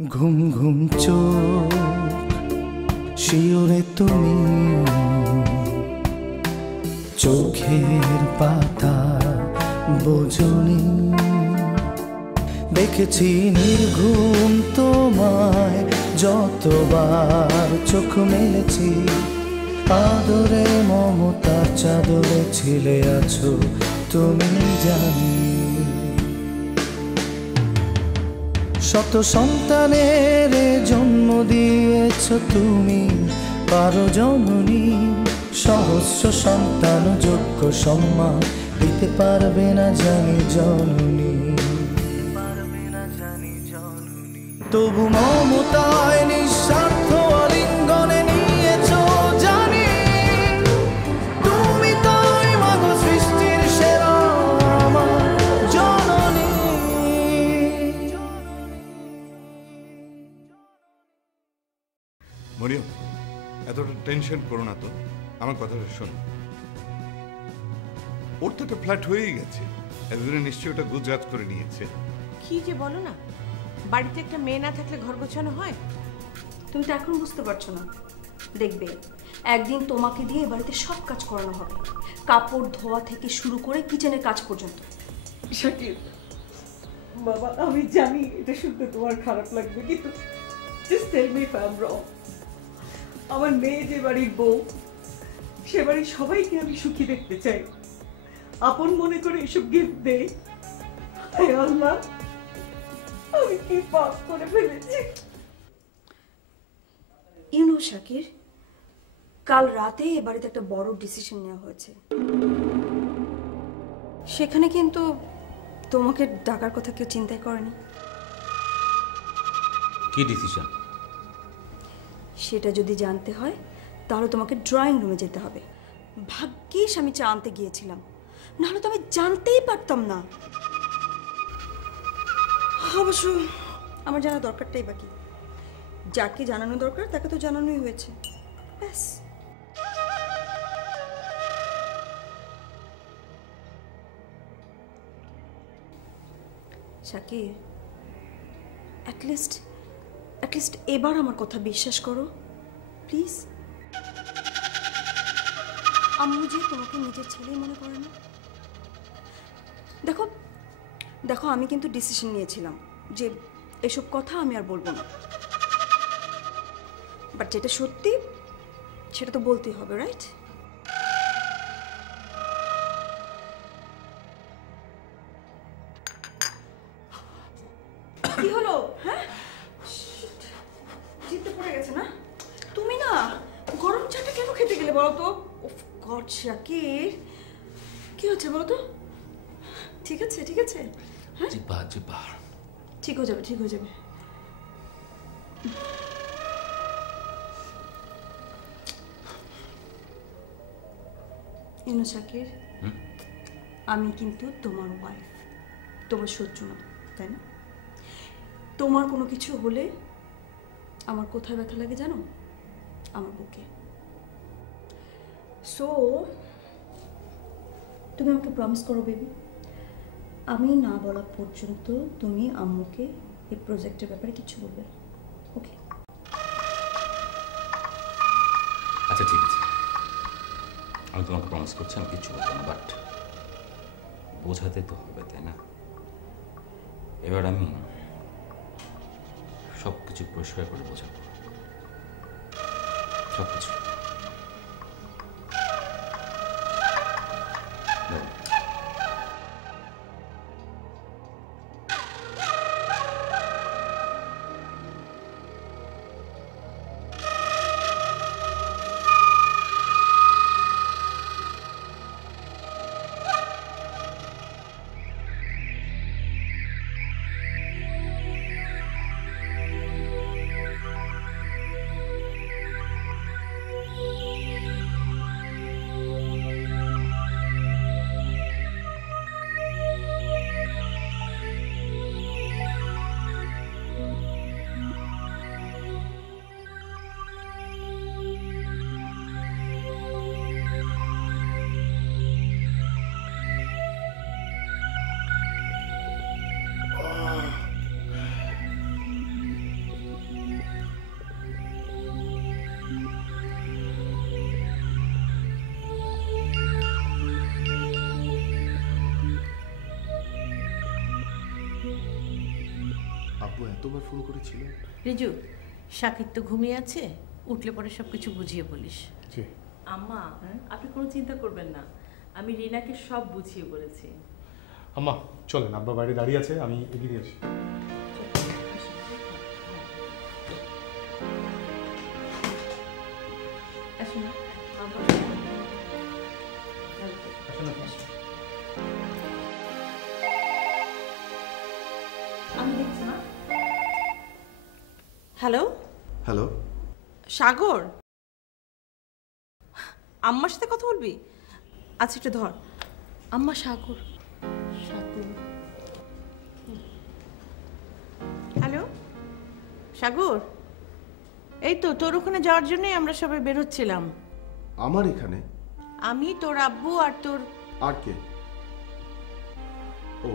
ঘুম ঘুম চোখ শিওরে তুমি চোখের পাতা বোঝনি দেখেছি নির্ঘুম তোমায় যতবার চোখ মেলেছি আদরে মমতার চাদরে ছিলে আছো তুমি জানি শত সন্তানের জন্ম দিয়েছ তুমি পারো জননী সহস্র সন্তান যোগ্য সম্মান দিতে পারবে না জানি জননী তবু মমতায় নিঃস্বার্থ আলিঙ্গনে নিয়েছ জানি তুমি তাই মাগো সৃষ্টির সেরা আমার জননী মরিয়ম এতটা টেনশন করো না তো আমার কথাটা শোনো ওর তো একটা ফ্ল্যাট হয়েই গেছে একদিনে নিশ্চয়ই ওটা গুজরাট করে নিয়েছে কি যে বলো না বাড়িতে একটা মেয়ে না থাকলে ঘর গোছানো হয় তুমি তো এখন বুঝতে পারছো না দেখবে একদিন তোমাকে দিয়ে বাড়িতে সব কাজ করানো হবে কাপড় ধোয়া থেকে শুরু করে কিচেনের কাজ পর্যন্ত শাকিব বাবা আমি জানি এটা শুনতে তোমার খারাপ লাগবে কিন্তু just tell me if I am wrong আমার মেয়ে যে বাড়ির বউ সে বাড়ির সবাইকে আমি সুখী দেখতে চাই আপন মনে করে এসব গিফট দেই আল্লাহ আমি কি পাপ করে ফেলেছি ইউনো শাকির কাল রাতে এ বাড়িতে একটা বড় ডিসিশন নেওয়া হয়েছে সেখানে কিন্তু তোমাকে ডাকার কথা কেউ চিন্তাই করেনি কি ডিসিশন সেটা যদি জানতে হয় তাহলে তোমাকে ড্রয়িং রুমে যেতে হবে ভাগ্যিস আমি চা আনতে গিয়েছিলাম নাহলে তো আমি জানতেই পারতাম না অবশ্য আমার জানা দরকারটাই বাকি যাকে জানানো দরকার তাকে তো জানানোই হয়েছে ব্যাস শাকির অ্যাটলিস্ট এবার আমার কথা বিশ্বাস করো প্লিজ আম্মু যে তোমাকে নিজের ছেলেই মনে করে না দেখো দেখো আমি কিন্তু ডিসিশন নিয়েছিলাম যে এসব কথা আমি আর বলবো না বাট যেটা সত্যি সেটা তো বলতেই হবে রাইট কি হলো হ্যাঁ জিতে পড়ে গেছে না তুমি না গরম চাটা কেন খেতে গেলে বলো তো গড শাকির কি হচ্ছে বলো তো ঠিক আছে হ্যাঁ ঠিক হয়ে যাবে ইউনো শাকির আমি কিন্তু তোমার ওয়াইফ তোমার শত্রু না তাই না তোমার কোনো কিছু হলে আমার কোথায় ব্যথা লাগে জানো আমার বুকে সো তুমি আমাকে প্রমিস করো বেবি আমি না বলা পর্যন্ত তুমি আম্মুকে এই প্রজেক্টের ব্যাপারে কিছু বলবে ওকে আচ্ছা ঠিক আছে আমি তোমাকে প্রমিস করছি আমি কিছু বলবো না বাট বোঝাতে তো হবে তাই না এবার আমি সব কিছু পরিষ্কার করে বোঝাবো সব কিছু কতবার ফোন করেছিল। রিজু, শাকির তো ঘুমিয়ে আছে, উঠলে পরে সব কিছু বুঝিয়ে বলিস। জি আম্মা, আপনি কোনো চিন্তা করবেন না, আমি রিনাকে সব বুঝিয়ে বলেছি। আম্মা চলেন, আব্বা বাইরে দাঁড়িয়ে আছে, আমি এগিয়ে আসি। আমি দেখছি না। হ্যালো হ্যালো, সাগর, আম্মার সাথে কথা বলবি? আচ্ছা একটু ধর। আম্মা সাগর। হ্যালো সাগর, এই তো তোর ওখানে যাওয়ার জন্যই আমরা সবাই বেরোচ্ছিলাম। আমার এখানে? আমি, তোর আব্বু আর তোর আর কে? ও,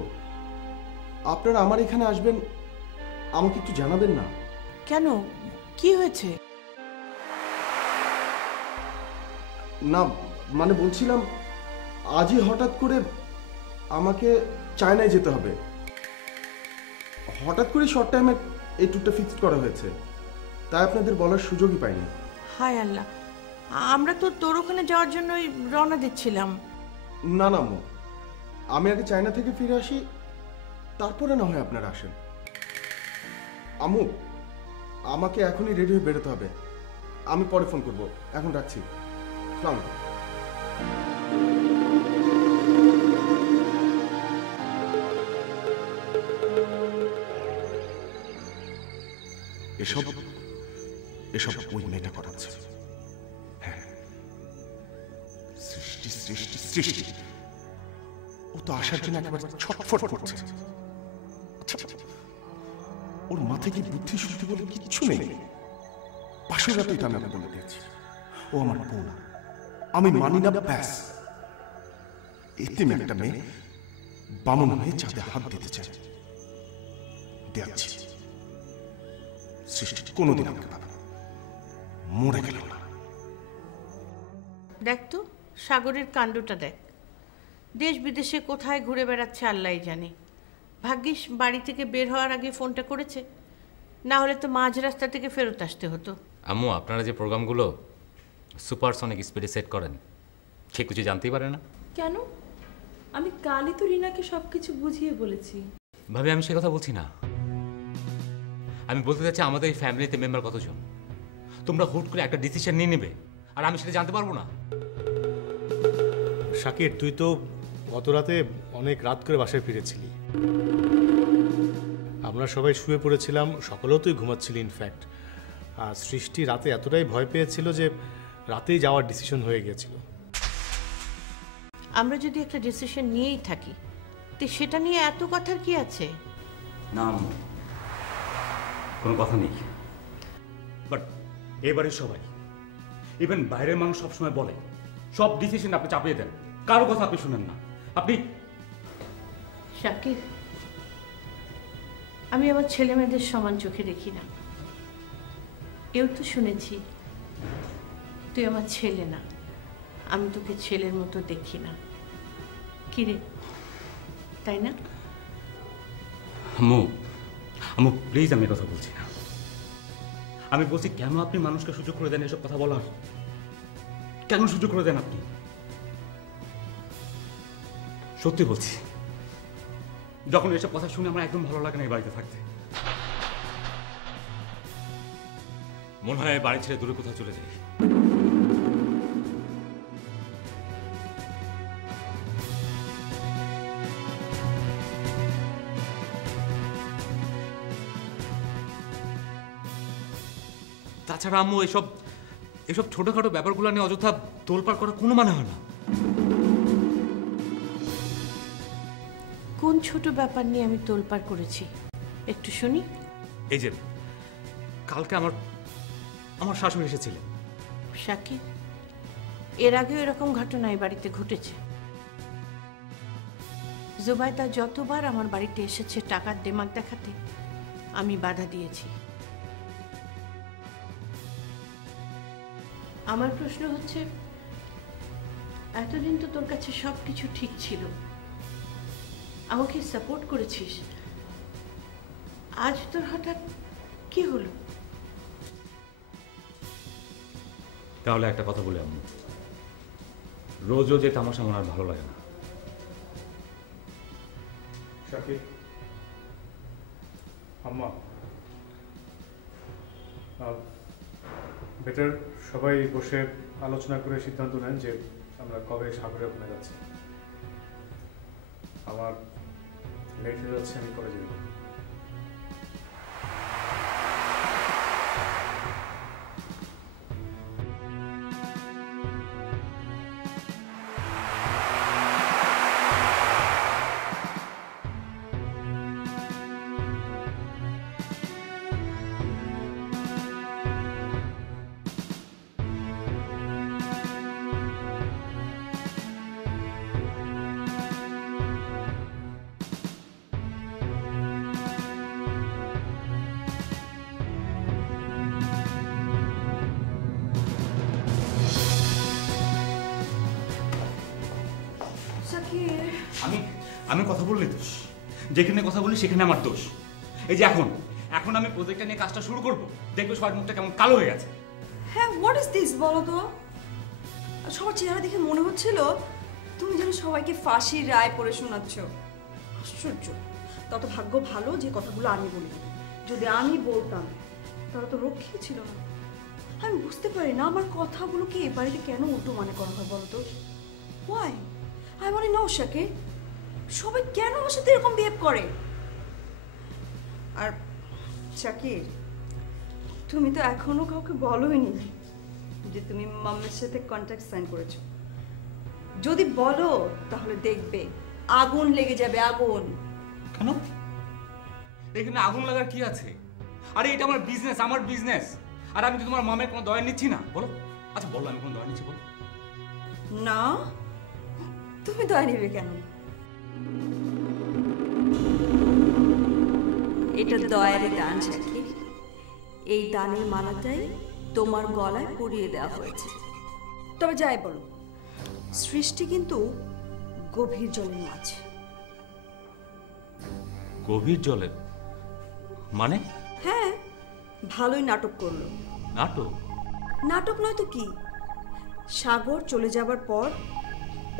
আপনারা আমার এখানে আসবেন, আমাকে একটু জানাবেন না? কেন, কি হয়েছে? না মানে বলছিলাম, আজই হঠাৎ করে আমাকে চায়নায় যেতে হবে। হঠাৎ করে শর্ট টাইমে এই ট্যুরটা ফিক্সড করা হয়েছে, তাই আপনাদের বলার সুযোগই পাইনি। হায় আল্লাহ, আমরা তো তোর ওখানে যাওয়ার জন্যই রওনা দিচ্ছিলাম। না না আম্মু, আমি আগে চায়না থেকে ফিরে আসি, তারপরে না হয় আপনারা আসেন। আম্মু, আমাকে এখনই রেডি হয়ে বেরোতে হবে, আমি পরে ফোন করব, এখন রাখছি। আসসালামু আলাইকুম। এসব এসব ওই মেয়েটা করাচ্ছে। হ্যাঁ, সৃষ্টি সৃষ্টি সৃষ্টি, ও তো আসার জন্য একেবারে ছটফট করছে। আচ্ছা, ওর মাথায় কি বুদ্ধি শুদ্ধি বলে কিচ্ছু নেই? পাশের রাতেই তো আমি বলে দিয়েছি, ও আমার বোন, আমি মানি না, ব্যাস। এতিম একটা মেয়ে বামন হয়ে চাঁদে হাত দিতে চায়, দেখছি সৃষ্টি কোনোদিন আমাকে পাবে না, মরে গেল না। দেখ তো সাগরের কাণ্ডটা দেখ, দেশ বিদেশে কোথায় ঘুরে বেড়াচ্ছে আল্লাহই জানে। ভাগ্যিস বাড়ি থেকে বের হওয়ার আগে ফোনটা করেছে, না হলে তো মাঝ রাস্তা থেকে ফেরত আসতে হতো। আম্মু, আপনারা যে প্রোগ্রামগুলো সুপারসনিক স্পিডে সেট করেন, সে কিছু জানতেই পারে না। কেন? আমি কালই তো রিনাকে সব কিছু বুঝিয়ে বলেছি। ভাবে আমি সে কথা বলছি না, আমি বলতে চাচ্ছি আমাদের এই ফ্যামিলিতে মেম্বার কতজন, তোমরা হুট করে একটা ডিসিশন নিয়ে নেবে আর আমি সেটা জানতে পারবো না। শাকির, তুই তো গত রাতে অনেক রাত করে বাসায় ফিরেছিলি, আমরা সবাই শুয়ে পড়েছিলাম, সকলেও তুই ঘুমাচ্ছিলি ইনফ্যাক্ট। আর সৃষ্টি রাতে এতটাই ভয় পেয়েছিল যে রাতেই যাওয়ার ডিসিশন হয়ে গিয়েছিল। আমরা যদি একটা ডিসিশন নিয়েই থাকি, তো সেটা নিয়ে এত কথার কি আছে? না আম্মু, কোনো কথা নেই, বাট এবারে সবাই, ইভেন বাইরের মানুষ সবসময় বলে সব ডিসিশন আপনি চাপিয়ে দেন, কারো কথা আপনি শুনেন না। আপনি শাকির, আমি আমার ছেলে মেয়েদের সমান চোখে দেখি না। এও তো শুনেছি তুই আমার ছেলে না, আমি তোকে ছেলের মতো দেখি না। কিরে, তাই না? আম্মু, আম্মু প্লিজ, আমি কথা বলছি না, আমি বলছি কেন আপনি মানুষকে সুযোগ করে দেন এসব কথা বলার? কেন সুযোগ করে দেন আপনি? সত্যি বলছি, যখন এসব কথা শুনে আমার একদম ভালো লাগে না এই বাড়িতে থাকতে। মনে হয় বাড়ি ছেড়ে দূরে কোথাও চলে যাই। তাছাড়া আম্মু, এসব এসব ছোটখাটো ব্যাপারগুলো নিয়ে অযথা তোলপাড় করার কোনো মানে হয় না। কোন ছোট ব্যাপার নিয়ে আমি তোলপাড় করেছি একটু শুনি। এই যে কালকে আমার শাশুড়ি এসেছিলেন। শাকির, এর আগেও এরকম ঘটনা এই বাড়িতে ঘটেছে। জুবাইদা যতবার আমার বাড়িতে এসেছে টাকার দেমাগ দেখাতে, আমি বাধা দিয়েছি। আমার প্রশ্ন হচ্ছে, এতদিন তো তোর কাছে সব কিছু ঠিক ছিল, আমাকে সাপোর্ট করেছিস, আজ তোর হঠাৎ কি হলো? তাহলে একটা কথা বলি আম্মু, রোজ রোজ এই তামাশা আমার আর ভালো লাগে না। শাকিব, আম্মা, বেটার সবাই বসে আলোচনা করে সিদ্ধান্ত নেন যে আমরা কবে সাগরে ওখানে যাচ্ছি। আমার লেট হয়ে যাচ্ছে, আমি করে যাব। আমি আমি কথা বললে দোষ, যেখানে কথা বলি সেখানে আমার দোষ। এই যে এখন এখন আমি প্রজেক্টটা নিয়ে কাজটা শুরু করব, দেখবে সবার মুখটা কেমন কালো হয়ে গেছে। হ্যাঁ, হোয়াট ইজ দিস বলো তো? সবার চেহারা দেখে মনে হচ্ছিল তুমি যেন সবাইকে ফাঁসির রায় পড়ে শোনাচ্ছ। আশ্চর্য। তত ভাগ্য ভালো যে কথাগুলো আমি বলিনি। যদি আমি বলতাম তাহলে তো রক্ষী ছিল না। আমি বুঝতে পারি না আমার কথাগুলো কি এ বাড়িতে কেন উল্টো মনে করা হয় বলো তো? Why I want to know Shakib, সবাই কেন আমার সাথে এরকম বিহেভ করে? আর শাকিব, তুমি তো এখনো কাউকে বলোইনি যে তুমি মাম্মির সাথে কন্ট্রাক্ট সাইন করেছো। যদি বলো তাহলে দেখবে আগুন লেগে যাবে, আগুন। কেন? এখানে আগুন লাগার কি আছে? আরে এটা আমার বিজনেস, আমার বিজনেস। আর আমি কি তোমার মামের কোনো দয়া নিচ্ছি না? বলো। আচ্ছা বলো, আমি কোনো দয়া নিচ্ছি বলো? না, তুমি দয়া নিবে কেন? এটা দয়ার দান শাকিব। এই দানের মালাটাই তোমার গলায় পরিয়ে দেওয়া হয়েছে। তবে যাই বলো, সৃষ্টি কিন্তু গভীর জলের মাছ। গভীর জলের মানে? হ্যাঁ, ভালোই নাটক করলো। নাটক? নাটক নয় তো কি? সাগর চলে যাবার পর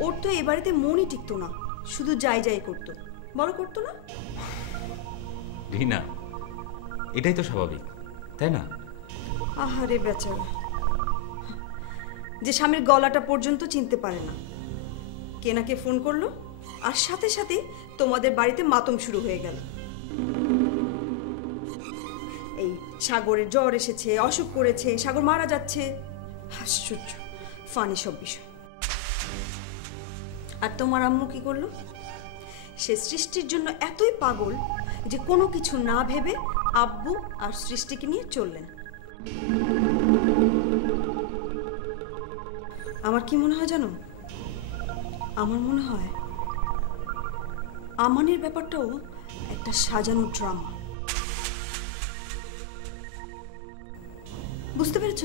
ওর তো এ বাড়িতে মনই টিকতো না, শুধু যাই যাই করতো। বলো, করতো না? রিনা, এটাই তো স্বাভাবিক, তাই না? আহারে বেচারা, যে স্বামীর গলাটা পর্যন্ত চিনতে পারে না। কেনাকে ফোন করলো আর সাথে সাথে তোমাদের বাড়িতে মাতম শুরু হয়ে গেল। এই সাগরের জ্বর এসেছে, অসুখ করেছে, সাগর মারা যাচ্ছে। আশ্চর্য ফানি সব বিষয়। আর তোমার আম্মু কি করলো? সে সৃষ্টির জন্য এতই পাগল যে কোনো কিছু না ভেবে আব্বু আর সৃষ্টিকে নিয়ে চললেন। আমার কি মনে হয় জানো? আমার মনে হয় আমানের ব্যাপারটাও একটা সাজানো ড্রামা। বুঝতে পেরেছ?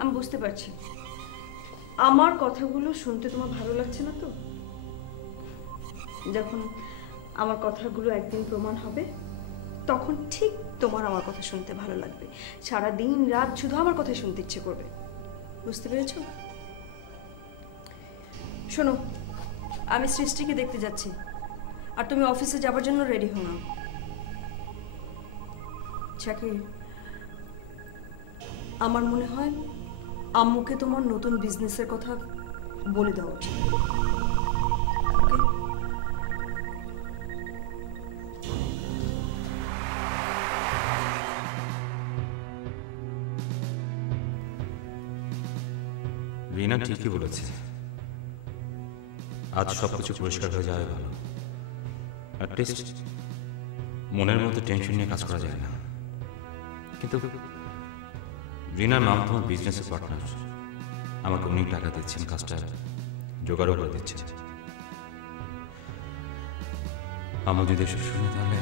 আমি বুঝতে পারছি। আমার কথাগুলো শুনতে তোমার ভালো লাগছে না তো? যখন আমার কথাগুলো একদিন প্রমাণ হবে তখন ঠিক তোমার আমার কথা শুনতে ভালো লাগবে। সারা দিন রাত শুধু আমার কথাই শুনতে ইচ্ছে করবে। বুঝতে পেরেছ? শোনো, আমি সৃষ্টিকে দেখতে যাচ্ছি, আর তুমি অফিসে যাবার জন্য রেডি হও না। শাকিব, আমার মনে হয় আম্মুকে তোমার নতুন বিজনেসের কথা বলে দেওয়া উচিত। রিনা ঠিকই বলেছে, আজ সবকিছু পরিষ্কার হয়ে যাবে ভালো। অ্যাটলিস্ট মনের মধ্যে টেনশন নিয়ে কাজ করা যায় না। কিন্তু রিনার নাম তোমার বিজনেসের পার্টনার, আমাকে অনেক টাকা দিচ্ছেন, কাজটা জোগাড়ও করে দিচ্ছেন। আমার যদি এসব শুনে তাহলে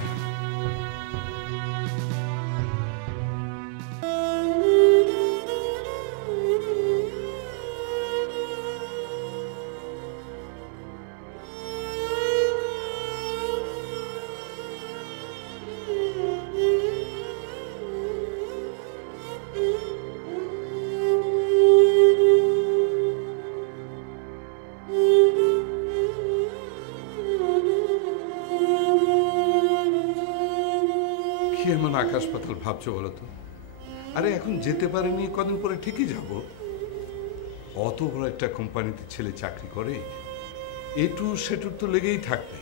আকাশ পাতাল ভাবছো বলো তো? আরে এখন যেতে পারেনি, কদিন পরে ঠিকই যাব। অত বড় একটা কোম্পানিতে ছেলে চাকরি করে, এটু সেটুর তো লেগেই থাকবে।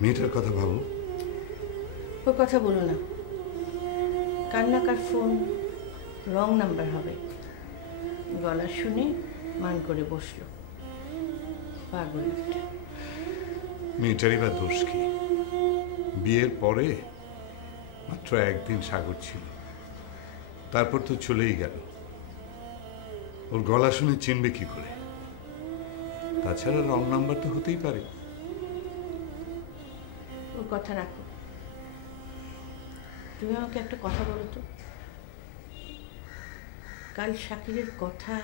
মেয়েটার কথা ভাবো। ওর কথা বলো না, কান্নাকার ফোন রং নাম্বার হবে। গলা শুনে মান করে বসলো, পাগল একটা। মেয়েটারই বা দোষ কি? বিয়ের পরে মাত্র একদিন সাগর ছিল, তারপর তো চলেই গেল। ওর গলা শুনে চিনবে কি করে? তাছাড়া রং নাম্বার তো হতেই পারে। ওর কথা রাখো। তুমি আমাকে একটা কথা বলো তো, কাল শাকিরের কথা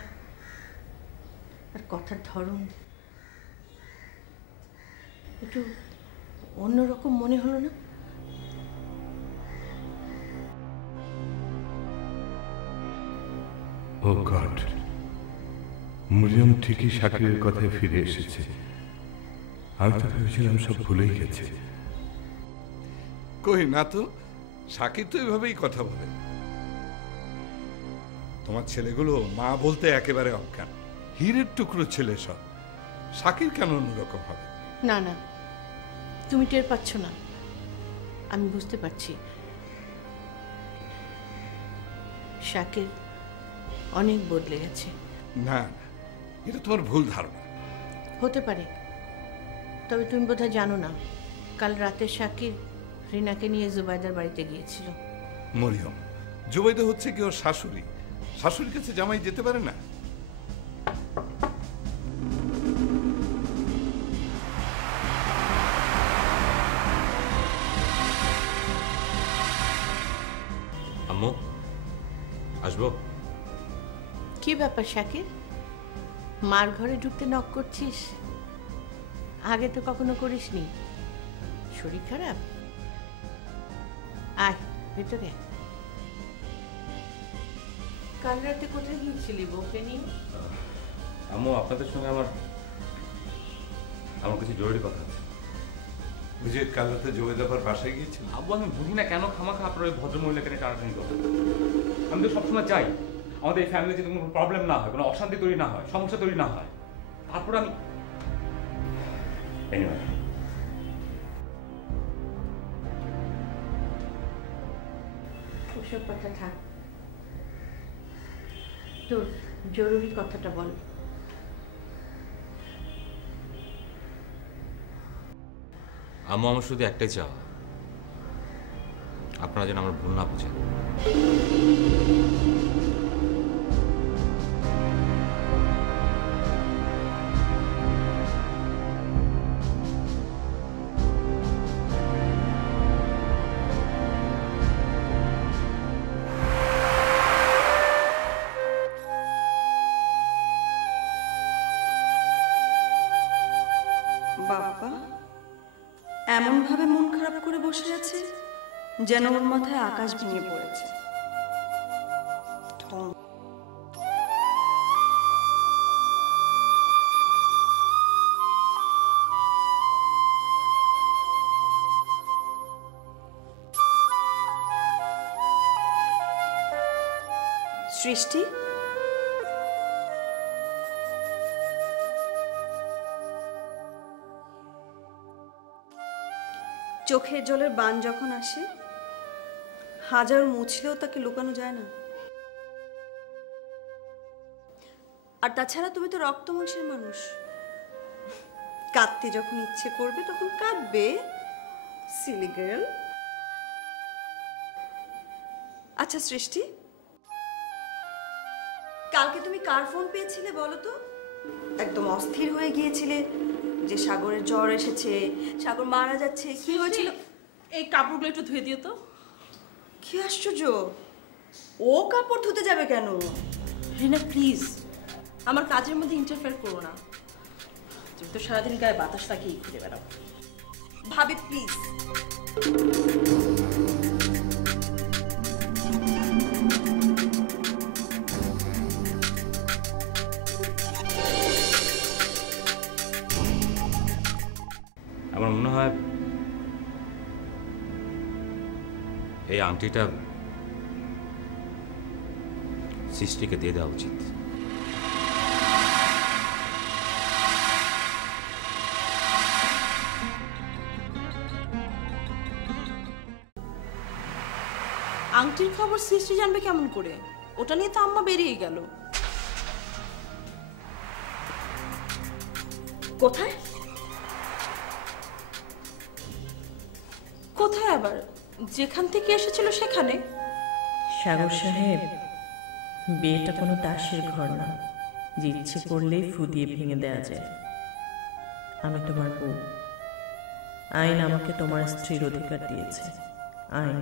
আর কথার ধরন একটু অন্যরকম মনে হলো না? ও গড, মরিয়ম ঠিকই শাকিরের কথায় ফিরে এসেছে। আমি তো ভেবেছিলাম সব ভুলেই গেছে। কই না তো, শাকির তো এভাবেই কথা বলে। তোমার ছেলেগুলো মা বলতে একেবারে অজ্ঞান, হীরের টুকরো ছেলে সব। শাকির কেন অন্যরকম হবে? না না, তুমি টের পাচ্ছ না, আমি বুঝতে পারছি। শাকির অনেক বদলে গেছে। না, এটা তোমার ভুল ধারণা। হতে পারে, তবে তুমি বোধহয় জানো না, কাল রাতে শাকির রিনাকে নিয়ে জুবাইদার বাড়িতে গিয়েছিল। মরিয়ম, জুবাইদা হচ্ছে কি ওর শাশুড়ি, শাশুড়ির কাছে জামাই যেতে পারে না? আম্মু, আসবো? কি ব্যাপার শাকির, মার ঘরে ঢুকতে নক করছিস? আগে তো কখনো করিসনি। শরীর খারাপ? আয় ভেতরে। কাল রাতে কোথায় গিয়েছিলি বউকে নিয়ে? আম্মু, আপনাদের সঙ্গে আমার কিছু জরুরি কথা আছে। বুঝে কাল রাতে জুবাইদার বাসায় গিয়েছিল? আব্বু, আমি বুঝি না কেন খামাখা আপনার ওই ভদ্রমহিলাকে নিয়ে টানাটানি করেন। আমি তো সবসময় চাই আমাদের এই ফ্যামিলিতে কোনো প্রবলেম না হয়, কোনো অশান্তি তৈরি না হয়, সমস্যা তৈরি না হয়। তারপর আমি এনিওয়ে, ওসব কথা থাক, তোর জরুরি কথাটা বল। আম্মু, আমার শুধু একটাই চাওয়া, আপনারা যেন আমার ভুল না বুঝেন। বাবা এমন ভাবে মন খারাপ করে বসে আছে যেন ওর মাথায় আকাশ ভেঙে পড়েছে। সৃষ্টি, চোখের জলের বান যখন আসে, হাজার মুছলেও তাকে লুকানো যায় না। আর তাছাড়া তুমি তো রক্ত মাংসের মানুষ, কাঁদতে যখন ইচ্ছে করবে তখন কাঁদবে। Silly girl. আচ্ছা সৃষ্টি, কালকে তুমি কার ফোন পেয়েছিলে বলো তো? একদম অস্থির হয়ে গিয়েছিলে যে সাগরের জ্বর এসেছে, সাগর মারা যাচ্ছে। কি হয়েছিল? এই কাপড়গুলো একটু ধুয়ে দিও তো। কি আশ্চর্য, ও কাপড় ধুতে যাবে কেন? রিনা প্লিজ, আমার কাজের মধ্যে ইন্টারফেয়ার করো না। তুমি তো সারাদিন গায়ে বাতাস লাগিয়ে ঘুরে বেড়াও। ভাবি প্লিজ। আমার মনে হয় এই আংটিটা সৃষ্টিকে দিয়ে দেওয়া উচিত। আংটির খবর সৃষ্টি জানবে কেমন করে? ওটা নিয়ে তো আম্মা বেরিয়ে গেল। কোথায় কোথায় আবার? যেখান থেকে এসেছিল সেখানে। সাগর সাহেব, বিয়েটা কোনো দাসের ঘর না যে ইচ্ছে করলেই ফু দিয়ে ভেঙে দেওয়া যায়। আমি তোমার বউ, আইন আমাকে তোমার স্ত্রীর অধিকার দিয়েছে। আইন